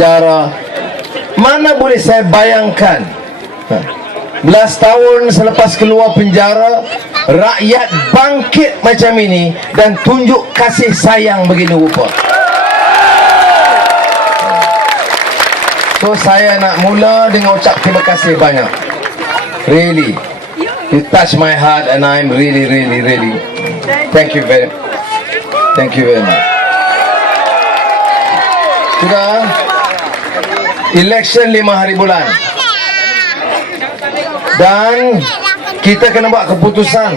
penjara. Mana boleh saya bayangkan, belas tahun selepas keluar penjara, rakyat bangkit macam ini dan tunjuk kasih sayang begini rupa. So saya nak mula dengan ucap terima kasih banyak. Really, you touch my heart and I'm really thank you very much. Sudah election 5 hari bulan dan kita kena buat keputusan.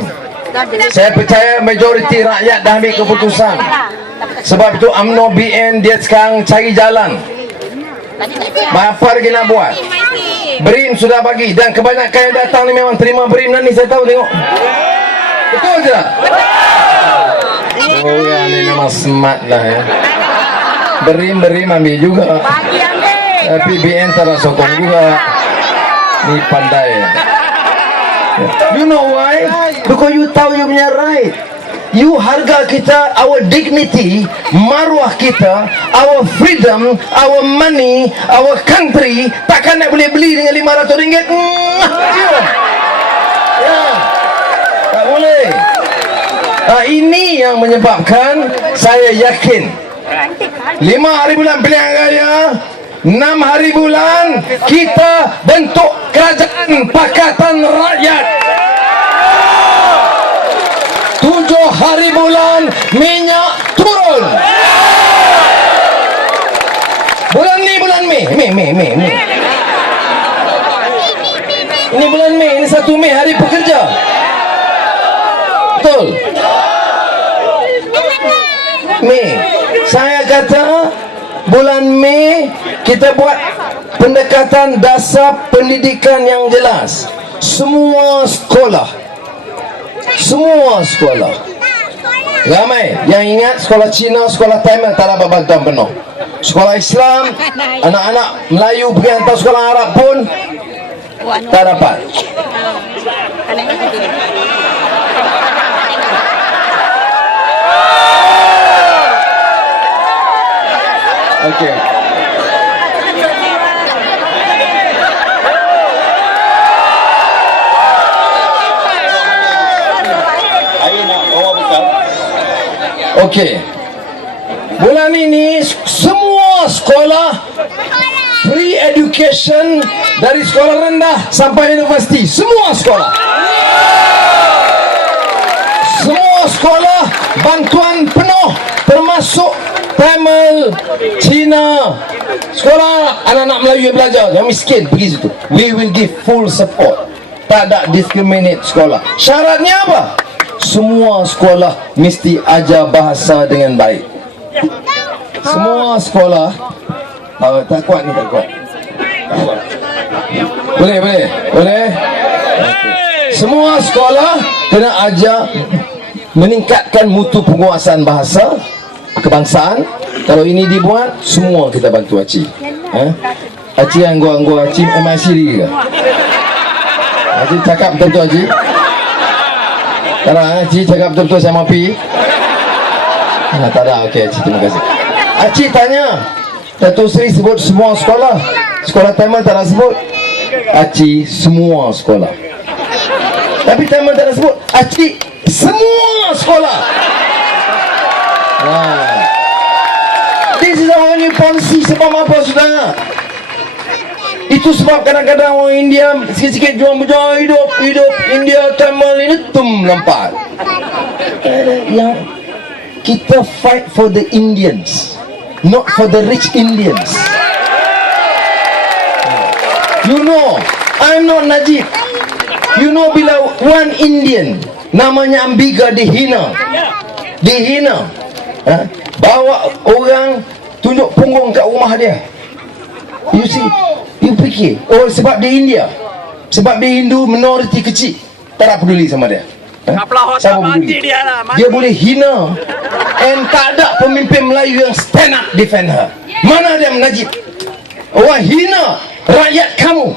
Saya percaya majoriti rakyat dah ambil keputusan. Sebab itu UMNO BN dia sekarang cari jalan. Apa lagi nak buat? BRIM sudah bagi dan kebanyakan yang datang ni memang terima BRIM ni, saya tahu tengok. Betul je tak? Orang ni memang smart lah ya. BRIM ambil juga. Tapi BN tak nak sokong juga. Ni pandai ya. You know why? Because you tahu you punya right. You harga kita, our dignity, maruah kita, our freedom, our money, our country, takkan nak boleh beli dengan RM500. Tak boleh. Ini yang menyebabkan saya yakin 5 hari bulan pilihan raya, 6 hari bulan kita bentuk kerajaan Pakatan Rakyat. 7 hari bulan minyak turun. Bulan Mei. Ini bulan Mei, ini 1 Mei hari pekerja. Betul. Mei. Saya kata bulan Mei kita buat pendekatan dasar pendidikan yang jelas. Semua sekolah. Ramai yang ingat sekolah Cina, sekolah Thailand tak dapat bantuan penuh. Sekolah Islam, anak-anak Melayu pergi hantar sekolah Arab pun tak dapat. Okey. Okey. Bulan ini semua sekolah free education dari sekolah rendah sampai universiti. Semua sekolah. Semua sekolah bantuan penuh termasuk Tamil, Cina, sekolah anak-anak Melayu yang belajar, yang miskin pergi situ. We will give full support. Tak ada discriminate sekolah. Syaratnya apa? Semua sekolah mesti ajar bahasa dengan baik. Semua sekolah. Tak kuat ni, tak kuat. Boleh. Okay. Semua sekolah kena ajar meningkatkan mutu penguasaan bahasa kebangsaan. Kalau ini dibuat, semua kita bantu Acik. Acik yang gua Acik MIC lagi ke? Acik cakap betul-betul Acik. Tak ada, Acik cakap betul-betul saya mau pergi. Tak ada, okey Acik, terima kasih. Acik tanya, Datuk Seri sebut semua sekolah. Sekolah Tamil tak nak sebut. Acik semua sekolah. Tapi Tamil tak nak sebut. Acik semua sekolah. This is our new policy. Sebab apa saudara? Itu sebab kadang-kadang orang India sikit-sikit jual hidup India Tamil ini lampat. Yang kita fight for the Indians, not for the rich Indians. You know, I'm not Najib. You know bila one Indian namanya Ambiga dihina, bawa orang tunjuk punggung kat rumah dia. You see, you fikir, oh sebab dia India, sebab dia Hindu minoriti kecil, tak peduli sama dia. Siapa peduli? Dia boleh hina. And tak ada pemimpin Melayu yang stand up defend her. Mana dia Najib? Orang hina rakyat kamu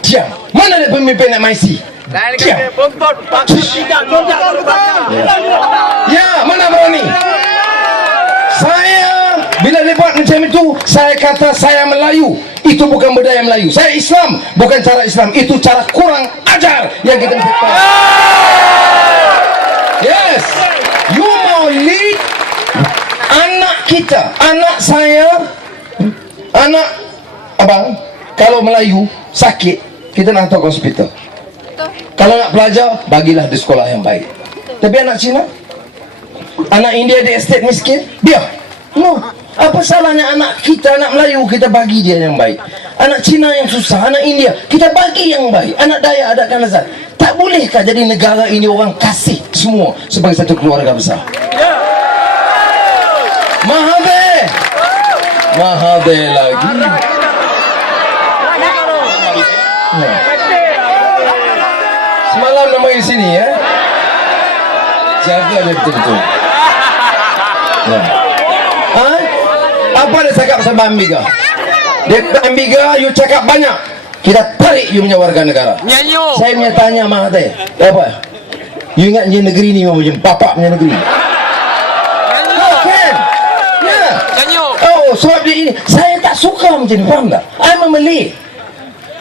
diam. Mana dia pemimpin MIC? Diam. Ya, mana berani? Saya Bila dia buat macam itu, saya kata saya Melayu. Itu bukan budaya Melayu. Saya Islam, bukan cara Islam. Itu cara kurang ajar yang kita mesti tahu. Yes, you mau lead anak kita, anak saya, anak abang. Kalau Melayu sakit, kita nak hantar ke hospital. Kalau nak belajar, bagilah di sekolah yang baik. Tapi anak Cina, anak India di estate miskin, biar. No, apa salahnya anak kita, anak Melayu, kita bagi dia yang baik. Anak Cina yang susah, anak India, kita bagi yang baik. Anak Dayak, anak Kanazan. Tak bolehkah jadi negara ini orang kasih semua sebagai satu keluarga besar? Mahathir, Mahathir lagi. Ya. Semalam nama di sini ya. Jaga dia betul-betul. Ya. Apa dia cakap sama Ambiga? Dia kata, Ambiga, you cakap banyak, kita tarik you punya warga negara. Nyanyo. Saya punya tanya Mahathir, apa? You ingat je negeri ni macam bapak punya negeri? Kan? Ya. Nyanyo. Oh, sebab dia ini, saya tak suka macam ni, faham tak? I'm a Malay.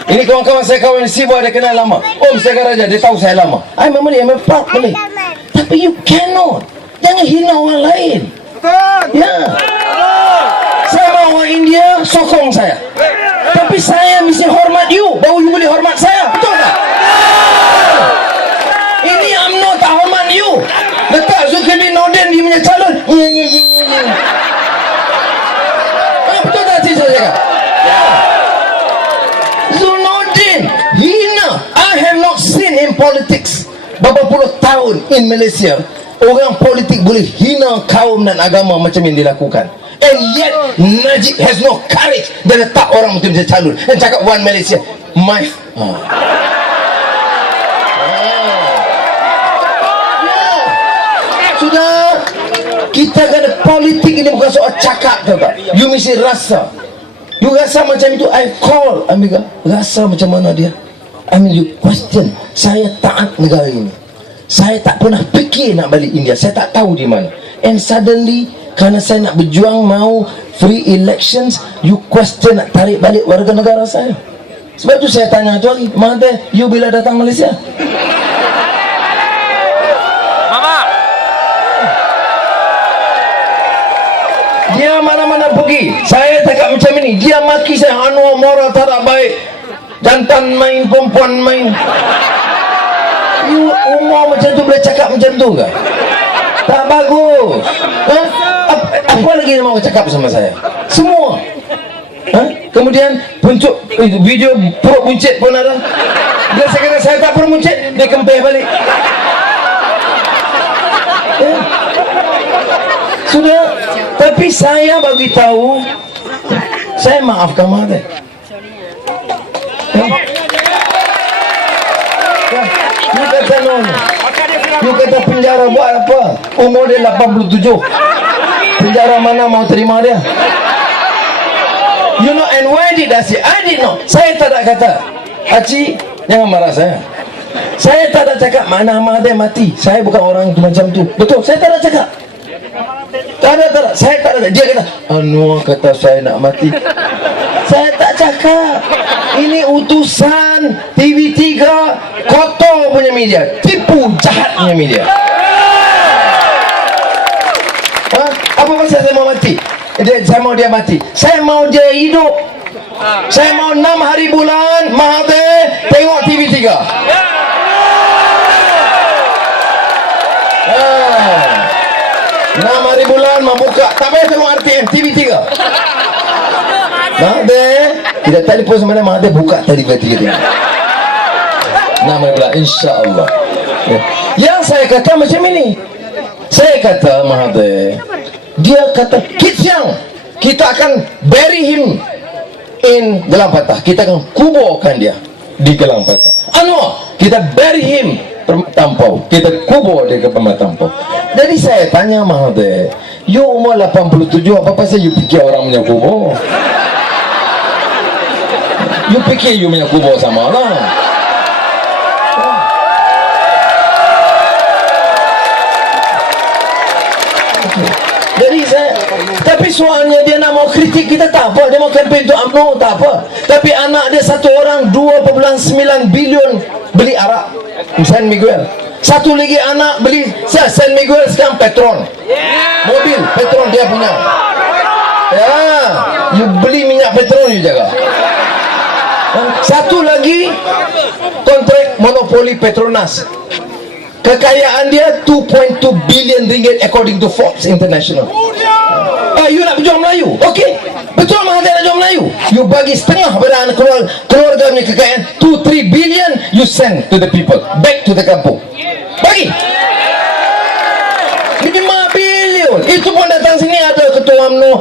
Ini kawan-kawan saya, kawan Siwa, dia kenal lama. Om Segaraja, dia tahu saya lama. I'm a Malay, I'm a proud Malay. Tapi you cannot, jangan hina orang lain. Ya. Saya mau orang India sokong saya, tapi saya mesti hormat you, baru you boleh hormat saya, betul tak? Ini UMNO tak hormat you, letak Zulkifli Nordin dia punya calon. Betul tak cik saya cakap? Zulnordin hina. I have not seen in politics berapa puluh tahun in Malaysia orang politik boleh hina kaum dan agama macam yang dilakukan. And yet Najib has no courage. Dia letak orang macam calon dan cakap one Malaysia. Sudah. Kita kena politik ini bukan soal cakap, tahu tak? You mesti rasa. You rasa macam itu, I call Amiga. Rasa macam mana dia? I mean you question. Saya taat negara ini. Saya tak pernah fikir nak balik India. Saya tak tahu di mana. And suddenly, kerana saya nak berjuang mau free elections, you question nak tarik balik warga negara saya. Sebab tu saya tanya tu lagi, Mahathir, you bila datang Malaysia? Mama. Dia mana-mana pergi, saya cakap macam ini, dia maki saya, Anwar moral tak baik, jantan main, perempuan main. You umur macam tu boleh cakap macam tu ke? Tak bagus. Apa lagi yang mau cakap sama saya? Semua. Kemudian puncuk video perut buncit pun ada. Bila saya kata saya tak perut buncit, dia kempeh balik. Sudah. Tapi saya bagi tahu, saya maafkan Mahathir. You kata no. You kata penjara buat apa? Umur dia 87. Penjara mana mau terima dia? You know, and why did I say? I did not. Saya tak ada kata, Haji, jangan marah saya. Saya tak ada cakap mana Mahathir mati. Saya bukan orang itu macam tu. Betul, saya tak ada cakap. Tak ada. Saya tak ada. Dia kata, Anwar kata saya nak mati. Saya tak cakap. Ini utusan TV3 kotor punya media, tipu jahat punya media. Apa pasal saya mau mati? Saya mau dia mati. Saya mau dia hidup. Saya mau 6 hari bulan Mahathir tengok TV3. 6 hari bulan membuka, tak payah tengok RTM, TV3. Mahathir, kita telefon sebenarnya Mahathir buka TV3 dia. 6 hari bulan, insya-Allah. Yang saya kata macam ini. Saya kata Mahathir, dia kata Kitsiang, kita akan bury him in Gelang Patah. Kita akan kuburkan dia di Gelang Patah. Anwar, kita bury him Tampau, kita kubur dia ke Tampau. Jadi saya tanya Mahathir, you umur 87, apa pasal you fikir orang punya kubur? You fikir you punya kubur sama lah. Jadi saya, tapi soalnya dia kritik kita tak apa, dia mau campaign untuk UMNO tak apa. Tapi anak dia satu orang 2.9 bilion beli arak San Miguel. Satu lagi anak beli San Miguel sekarang Petron, mobil Petron dia punya. Ya, you beli minyak Petron you jaga. Satu lagi kontrak monopoli Petronas. Kekayaan dia 2.2 billion ringgit according to Forbes International. You nak berjuang Melayu? Okey, betul Mahathir nak jual Melayu. You bagi setengah pada anak keluarga punya kekayaan 2-3 billion, you send to the people, back to the kampung. Bagi 5 bilion. Itu pun datang sini ada ketua UMNO.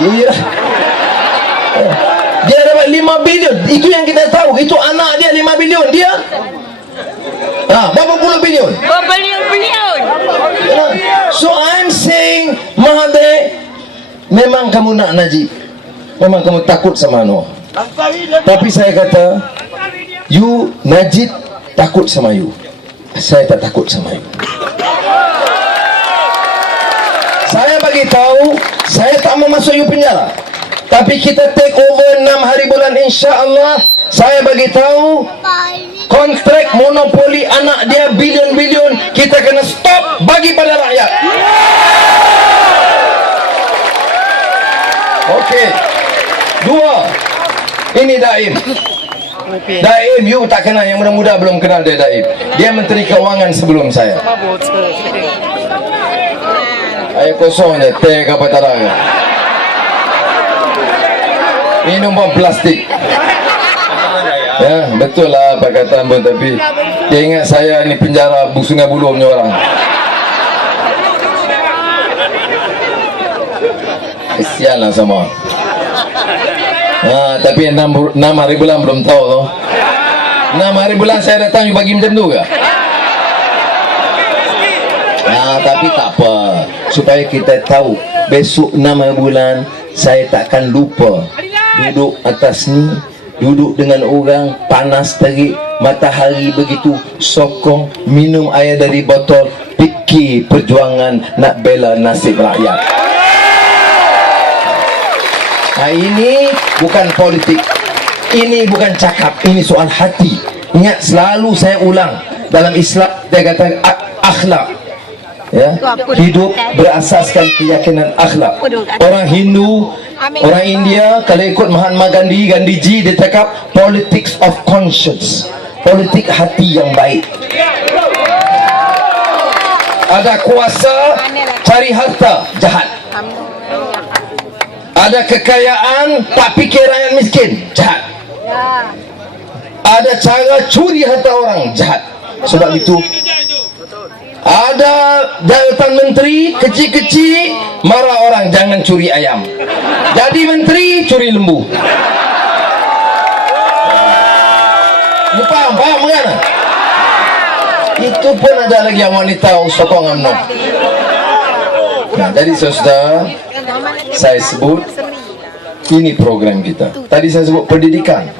Iya. Dia dapat 5 bilion. Itu yang kita tahu. Itu anak dia 5 bilion. Dia berapa puluh bilion? Berbilion-bilion. So I'm saying, Mahathir, memang kamu nak Najib, memang kamu takut sama Anwar. Tapi saya kata, you Najib takut sama you, saya tak takut sama you. Saya bagi tahu, saya tak mau masuk you penjara. Tapi kita take over 6 hari bulan, insya-Allah. Saya bagi tahu, kontrak monopoli anak dia bilion-bilion kita kena stop, bagi pada rakyat. Okey. 2. Ini Daim. Daim, you tak kenal, yang muda-muda belum kenal dia Daim. Dia Menteri Keuangan sebelum saya. Air kosong je, teh ke apa tak ada. Minum pun plastik. Ya, betul lah perkataan pun, tapi dia ingat saya ni penjara Sungai Buloh punya orang. Kesian lah sama. Tapi 6 hari bulan belum tahu tu. 6 hari bulan saya datang, you bagi macam tu ke? Tapi tak apa, supaya kita tahu besok 6 hari bulan saya takkan lupa duduk atas ni, duduk dengan orang, panas terik, matahari begitu, sokong, minum air dari botol, fikir perjuangan nak bela nasib rakyat. Ini bukan politik, ini bukan cakap, ini soal hati. Ingat, selalu saya ulang, dalam Islam dia kata akhlak, ya, hidup berasaskan keyakinan akhlak. Orang Hindu, orang India, kalau ikut Mahatma Gandhiji, dia cakap politics of conscience, politik hati yang baik. Ada kuasa, cari harta, jahat. Ada kekayaan, tak fikir rakyat miskin, jahat. Ada cara curi harta orang, jahat. Sebab itu ada jabatan menteri kecil-kecil, marah orang jangan curi ayam. Jadi menteri curi lembu. You faham kan? Itu pun ada lagi yang wanita sokong UMNO. Jadi saudara, saya sebut ini program kita. Tadi saya sebut pendidikan.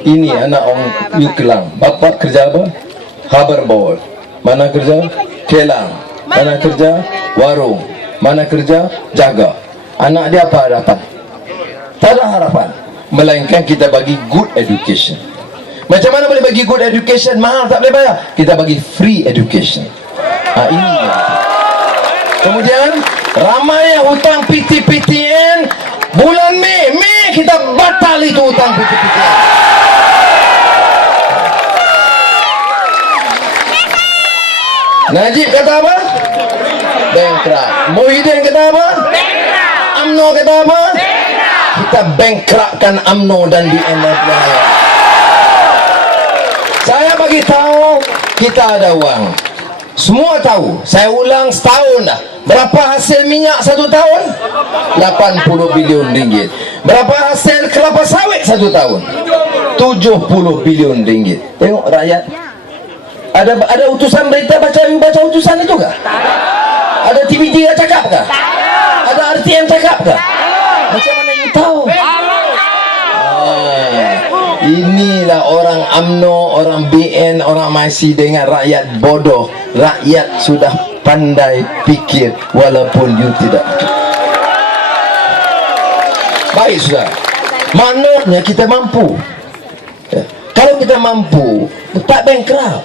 Ini anak orang New Kelang. Bapa kerja apa? Haber bawal. Mana kerja? Kelang. Mana kerja? Warung. Mana kerja? Jaga. Anak dia apa harapan? Tak ada harapan, melainkan kita bagi good education. Macam mana boleh bagi good education? Mahal, tak boleh bayar. Kita bagi free education. Ini kemudian ramai hutang PT-PTN. Bulan Mei kita batal itu hutang PT-PTN. Najib kata apa? Bankrupt. Muhyiddin kata apa? Bankrupt. UMNO kata apa? Bankrupt. Kita bankruptkan UMNO dan DNF. Saya bagi tahu, kita ada uang. Semua tahu. Saya ulang setahun dah. Berapa hasil minyak satu tahun? 80 bilion ringgit. Berapa hasil kelapa sawit satu tahun? 70 bilion ringgit. Tengok rakyat. Ada utusan berita baca utusan itu kah? Ada TV3 cakap kah? Ada RTM cakap kah? Macam mana you tahu? Inilah orang UMNO, orang BN, orang MIC dengan rakyat bodoh. Rakyat sudah pandai fikir walaupun you tidak. Baik sudah. Maknanya kita mampu. Ya. Kalau kita mampu, tak bankrupt.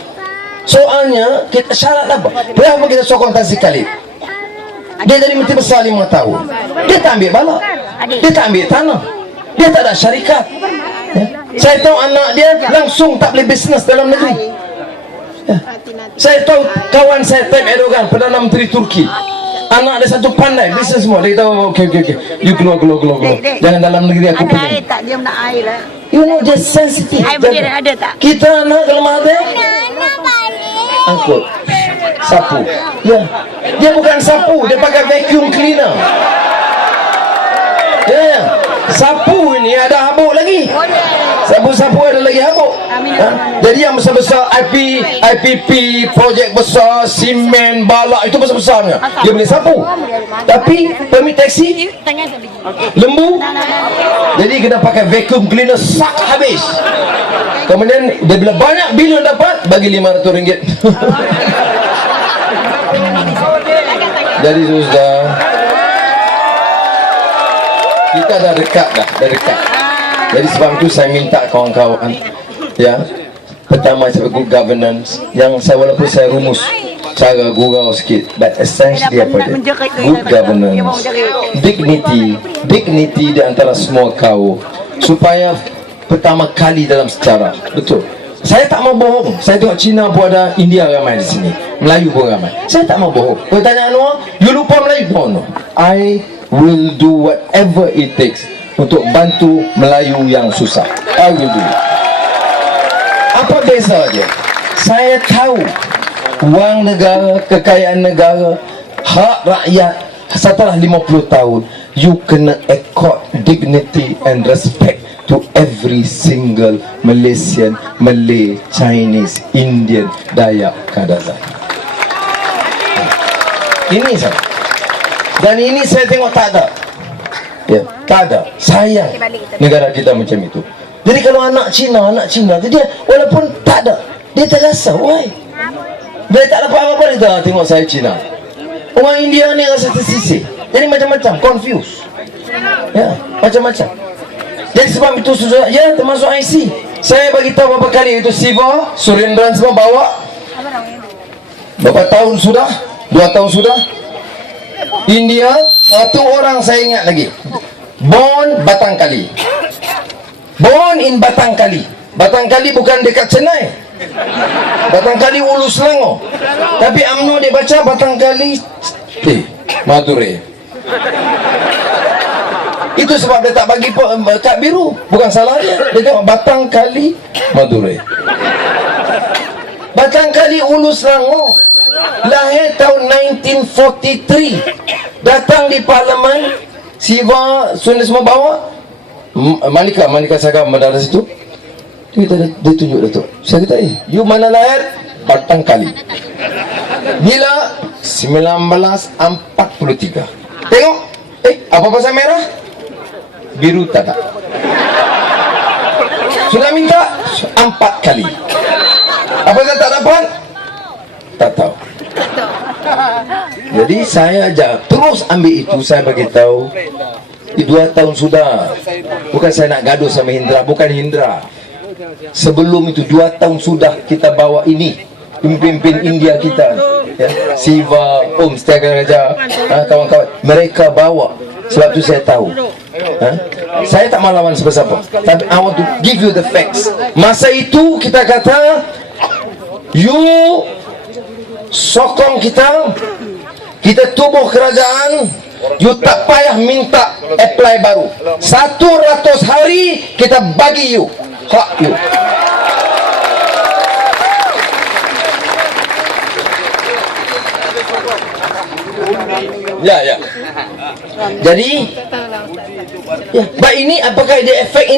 Soalnya kita syarat apa? Berapa kita sokong Tan Sri Khalid? Dia jadi menteri besar 5 tahun. Dia tak ambil balak. Dia tak ambil tanah. Dia tak ada syarikat. Ya. Saya tahu anak dia langsung tak boleh bisnes dalam negeri. Ya. Saya tahu kawan saya Tayyip Erdogan, Perdana Menteri Turki. Anak ada satu pandai bisnes semua. Dia tahu okey. You keluar. Jangan dalam negeri aku punya. Air tak, dia nak air lah. You know just sensitive. Air berdiri ada tak? Kita anak kalau mati angkut sapu. Ya. Dia bukan sapu, dia pakai vacuum cleaner. Ya. Sapu ini ada habuk lagi. Sapu-sapu ada lagi habuk. Ha? Jadi yang besar-besar IPP, projek besar, simen, balak itu besar-besarnya. Dia boleh sapu. Tapi permit taksi lembu. Jadi kena pakai vacuum cleaner sak habis. Kemudian dia bila banyak bil yang dapat bagi RM500. Jadi sudah kita dah dekat. Jadi sebab itu saya minta kawan-kawan, ya, pertama saya good governance, yang saya walaupun saya rumus cara gurau sikit, but essentially apa dia? Good governance, dignity di antara semua kaum, supaya pertama kali dalam sejarah, betul. Saya tak mau bohong. Saya tengok Cina pun ada, India ramai di sini, Melayu pun ramai. Saya tak mau bohong. Kau tanya Anwar, you lupa Melayu? No. I will do whatever it takes untuk bantu Melayu yang susah. I will do it. Apa beza dia? Saya tahu wang negara, kekayaan negara, hak rakyat setelah 50 tahun, you kena accord dignity and respect to every single Malaysian, Malay, Chinese, Indian, Dayak, Kadazan. Ini saya. Dan ini saya tengok tak ada. Ya, tak ada. Sayang negara kita macam itu. Jadi kalau anak Cina, dia walaupun tak ada, dia terasa, why? Dia tak dapat apa-apa, dia tengok saya Cina. Orang India ni rasa tersisih. Jadi macam-macam, confused. Ya, macam-macam. Jadi sebab itu susah, ya, termasuk IC. Saya bagi tahu beberapa kali itu Siva, Surendran semua bawa. Berapa tahun sudah? 2 tahun sudah. India, satu orang saya ingat lagi. Born Batangkali. Born in Batangkali. Batangkali bukan dekat Chennai. Batangkali Ulu Selangor. Tapi UMNO dia baca Batangkali Madurai. Itu sebab dia tak bagi kad biru. Bukan salah dia. Dia tengok Batangkali Madurai. Batangkali Ulu Selangor. Lahir tahun 1943. Datang di parlimen. Siva Sunda semua bawa. Malika Sagam mendarat situ. Dia tunjuk Datuk. Saya kata, you mana lahir? Batangkali. Bila? 1943. Tengok. Apa pasal merah? Biru tak ada. Sudah minta 4 kali. Apa yang tak dapat? Tak tahu. Jadi saya terus ambil itu. Saya bagi tahu 2 tahun sudah. Bukan saya nak gaduh sama Hindra. Bukan Hindra. Sebelum itu 2 tahun sudah kita bawa ini. Pimpin India kita, ya, Siva, Setiaga Raja, kawan-kawan, mereka bawa. Sebab itu saya tahu. Saya tak mahu lawan siapa-siapa, tapi I want to give you the facts. Masa itu kita kata, you sokong kita tubuh kerajaan, you tak payah minta apply baru. 100 hari kita bagi you hak you. Ya. Jadi, ya, ini apakah dia efek ini?